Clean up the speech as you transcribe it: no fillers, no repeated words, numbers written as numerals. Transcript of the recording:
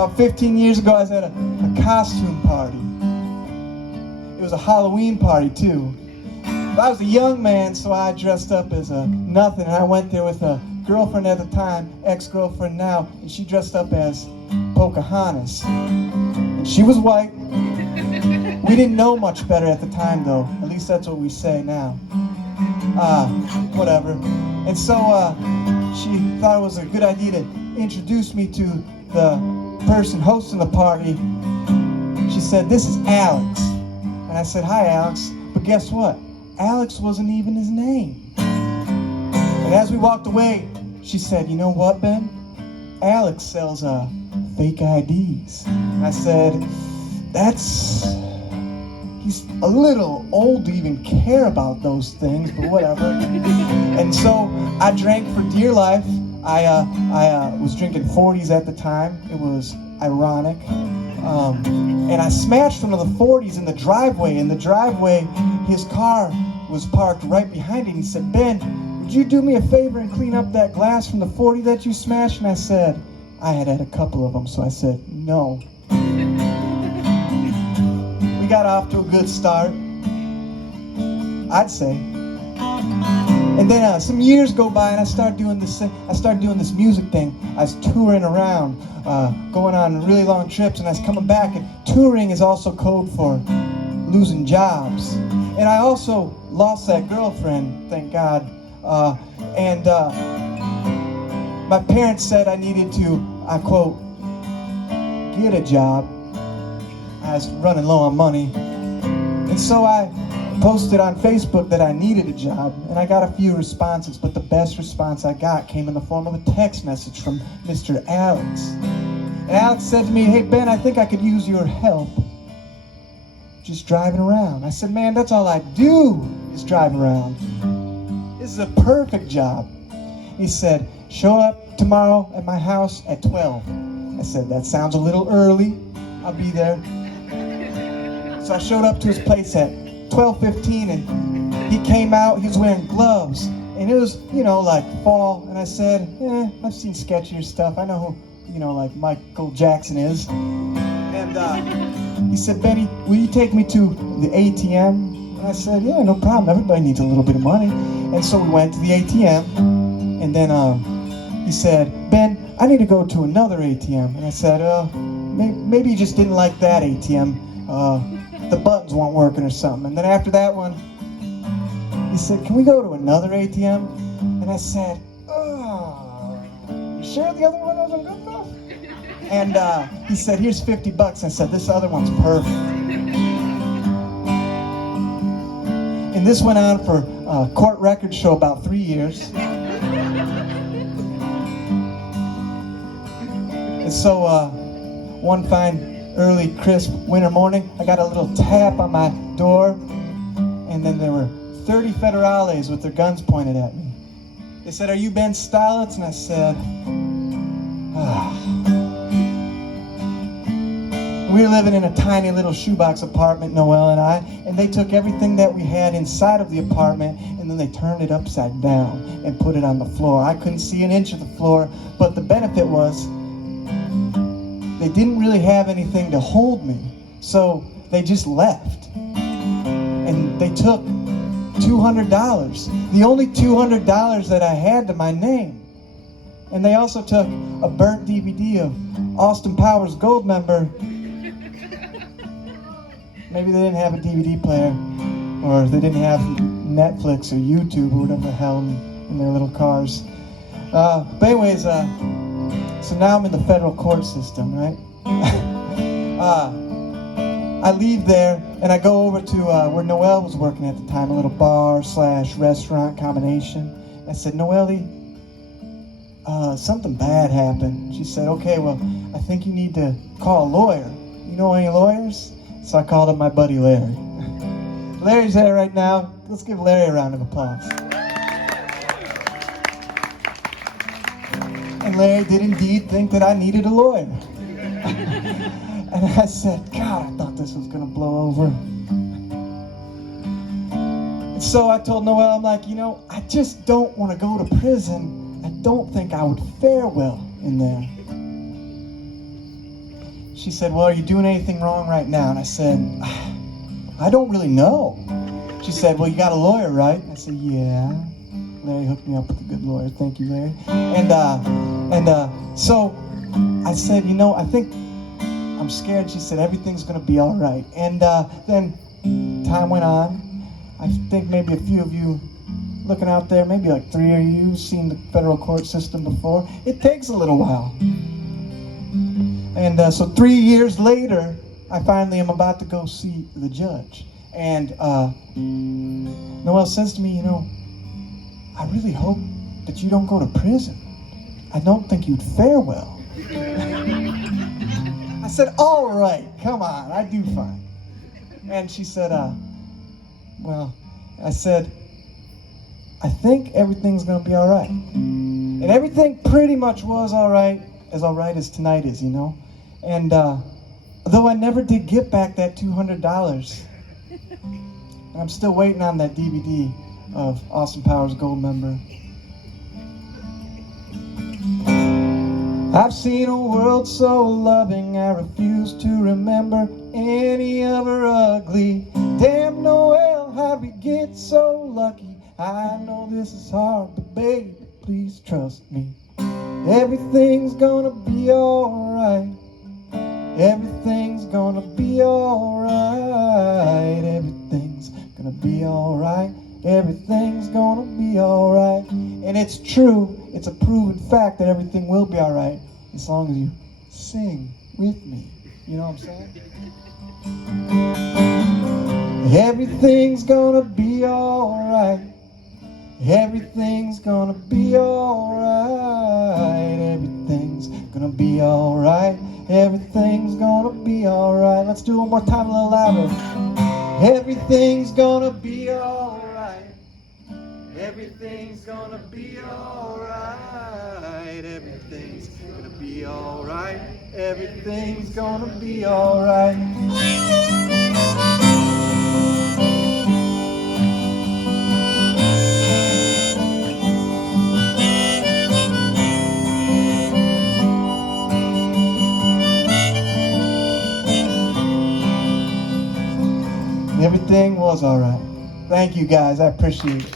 About 15 years ago, I was at a costume party. It was a Halloween party, too. But I was a young man, so I dressed up as a nothing, and I went there with a girlfriend at the time, ex-girlfriend now, and she dressed up as Pocahontas. And she was white. We didn't know much better at the time, though. At least that's what we say now. Whatever. And so she thought it was a good idea to introduce me to the person hosting the party. She said, "This is Alex." And I said, "Hi, Alex." But guess what? Alex wasn't even his name. And as we walked away, she said, "You know what, Ben? Alex sells fake IDs." And I said, he's a little old to even care about those things, but whatever. And so I drank for dear life. I was drinking 40s at the time. It was ironic. And I smashed one of the 40s in the driveway. In the driveway, his car was parked right behind it. He said, "Ben, would you do me a favor and clean up that glass from the 40 that you smashed?" And I said, I had a couple of them, so I said, "No." We got off to a good start, I'd say. And then some years go by, and I started doing this music thing. I was touring around, going on really long trips, and I was coming back. And touring is also code for losing jobs. And I also lost that girlfriend, thank God. My parents said I needed to, I quote, "get a job." I was running low on money. And so I posted on Facebook that I needed a job, and I got a few responses, but the best response I got came in the form of a text message from Mr. Alex. And Alex said to me, "Hey, Ben, I think I could use your help just driving around." I said, "Man, that's all I do is drive around. This is a perfect job." He said, "Show up tomorrow at my house at 12. I said, "That sounds a little early. I'll be there." So I showed up to his place at 12:15, and he came out. He was wearing gloves, and it was, like fall. And I said, "I've seen sketchier stuff. I know who, like Michael Jackson is." And he said, "Benny, will you take me to the ATM?" And I said, "Yeah, no problem. Everybody needs a little bit of money." And so we went to the ATM, and then he said, "Ben, I need to go to another ATM." And I said, maybe you just didn't like that ATM. The buttons weren't working or something." And then after that one, he said, "Can we go to another ATM?" And I said, "You sure the other one wasn't good enough?" And he said, "Here's $50. I said, "This other one's perfect." And this went on for court records show about 3 years. And so one fine early, crisp winter morning, I got a little tap on my door, and then there were 30 federales with their guns pointed at me. They said, "Are you Ben Stalets?" And I said, We were living in a tiny little shoebox apartment, Noelle and I, and they took everything that we had inside of the apartment, and then they turned it upside down and put it on the floor. I couldn't see an inch of the floor, but the benefit was they didn't really have anything to hold me, so they just left. And they took $200, the only $200 that I had to my name. And they also took a burnt DVD of Austin Powers Goldmember. Maybe they didn't have a DVD player, or they didn't have Netflix or YouTube or whatever the hell in their little cars. But anyways, so now I'm in the federal court system, right? I leave there and I go over to where Noelle was working at the time, a little bar/restaurant combination. I said, "Noelle, something bad happened." She said, "Okay, well, I think you need to call a lawyer. You know any lawyers?" So I called up my buddy Larry. Larry's there right now. Let's give Larry a round of applause. And Larry did indeed think that I needed a lawyer. And I said, "God, I thought this was going to blow over." And so I told Noelle, I'm like, I just don't want to go to prison. I don't think I would fare well in there. she said, well, are you doing anything wrong right now? And I said, I don't really know. She said, well, you got a lawyer, right? I said, yeah. Larry hooked me up with a good lawyer. Thank you, Larry. So I said, you know, I think I'm scared. She said, everything's going to be all right. And then time went on. I think maybe a few of you looking out there, maybe like 3 of you, seen the federal court system before. It takes a little while. And so 3 years later, I finally am about to go see the judge. And Noel says to me, you know, I really hope that you don't go to prison. I don't think you'd fare well. I said, all right, come on, I do fine. And she said, well, I said, I think everything's gonna be all right. And everything pretty much was all right as tonight is, you know? And though I never did get back that $200, I'm still waiting on that DVD of Austin Powers Goldmember. I've seen a world so loving, I refuse to remember any of her ugly. Damn Noel, how'd we get so lucky? I know this is hard, but baby, please trust me. Everything's gonna be alright. Everything's gonna be alright. Everything's gonna be alright. Everything's gonna be alright. And it's true, it's a proven fact that everything will be alright as long as you sing with me. You know what I'm saying? Everything's gonna be alright. Everything's gonna be alright. Everything's gonna be alright. Everything's gonna be alright. Let's do it one more time, a little louder. Everything's gonna be alright. Everything's gonna be alright. Everything's gonna be alright. Everything's gonna be alright. Everything was all right. Thank you guys, I appreciate it.